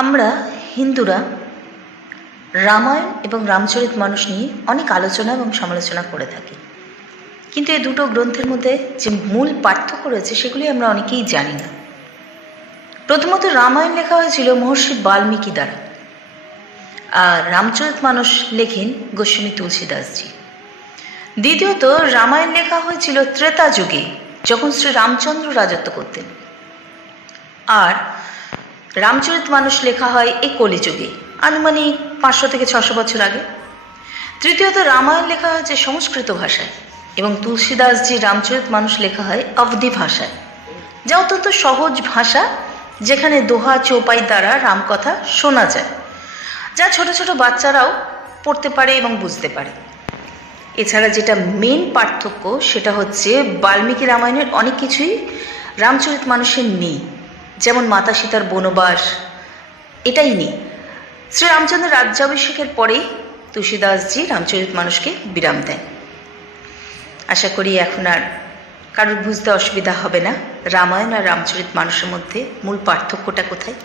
আমরা হিন্দুরা, রামায়ণ এবং রামচরিত মানুষ নিয়ে অনেক আলোচনা এবং সমালোচনা করে থাকি। কিন্তু এই দুটো গ্রন্থের মধ্যে যে মূল পার্থক্য রয়েছে সেগুলি আমরা অনেকেই জানি না। প্রথমত রামায়ণ লেখা হয়েছিল মহর্ষি বাল্মীকি দ্বারা। আর রামচরিত মানুষ লেখেন গোস্বামী তুলসীদাসজি। দ্বিতীয়ত, রামায়ণ লেখা হয়েছিল ত্রেতা যুগে, যখন শ্রী রামচন্দ্র রাজত্ব করতেন। আর রামচরিত মানুষ লেখা হয় এই কলিযুগে। আনুমানিক পাঁচশো থেকে ছশো বছর আগে। তৃতীয়ত রামায়ণ লেখা হয়েছে সংস্কৃত ভাষায় এবং তুলসীদাসজি রামচরিত মানুষ লেখা হয় অবধি ভাষায়। যা অত্যন্ত সহজ ভাষা, যেখানে দোহা, চৌপাই দ্বারা রামকথা শোনা যায়, যা ছোট ছোট বাচ্চারাও পড়তে পারে এবং বুঝতে পারে। এছাড়া যেটা মেন পার্থক্য, সেটা হচ্ছে বাল্মীকি রামায়ণের অনেক কিছুই রামচরিত মানুষের নেই। যেমন মাতা সীতার বনবাস, এটাই নেই। শ্রী রামচন্দ্রের রাজ্যাভিষেকের পরেই তুলসীদাসজি রামচরিত মানুষকে বিরাম দেন। আশা করি এখন আর কারোর বুঝতে অসুবিধা হবে না। রামায়ণ আর রামচরিত মানুষের মধ্যে মূল পার্থক্যটা কোথায়?